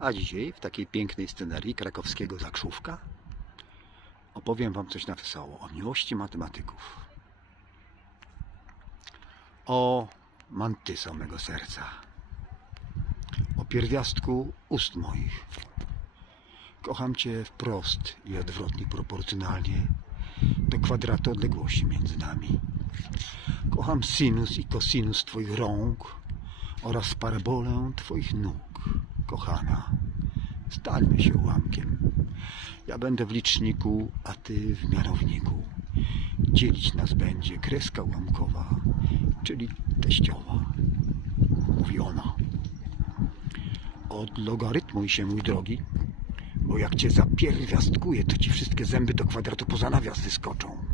A dzisiaj w takiej pięknej scenerii krakowskiego Zakrzówka opowiem Wam coś na wesoło o miłości matematyków. O mantyso mego serca. O pierwiastku ust moich. Kocham Cię wprost i odwrotnie proporcjonalnie do kwadratu odległości między nami. Kocham sinus i kosinus Twoich rąk oraz parabolę Twoich nóg, kochana. Stańmy się ułamkiem. Ja będę w liczniku, a Ty w mianowniku. Dzielić nas będzie kreska ułamkowa, czyli teściowa. Mówi ona. Odlogarytmuj się, mój drogi, bo jak Cię zapierwiastkuję, to Ci wszystkie zęby do kwadratu poza nawias wyskoczą.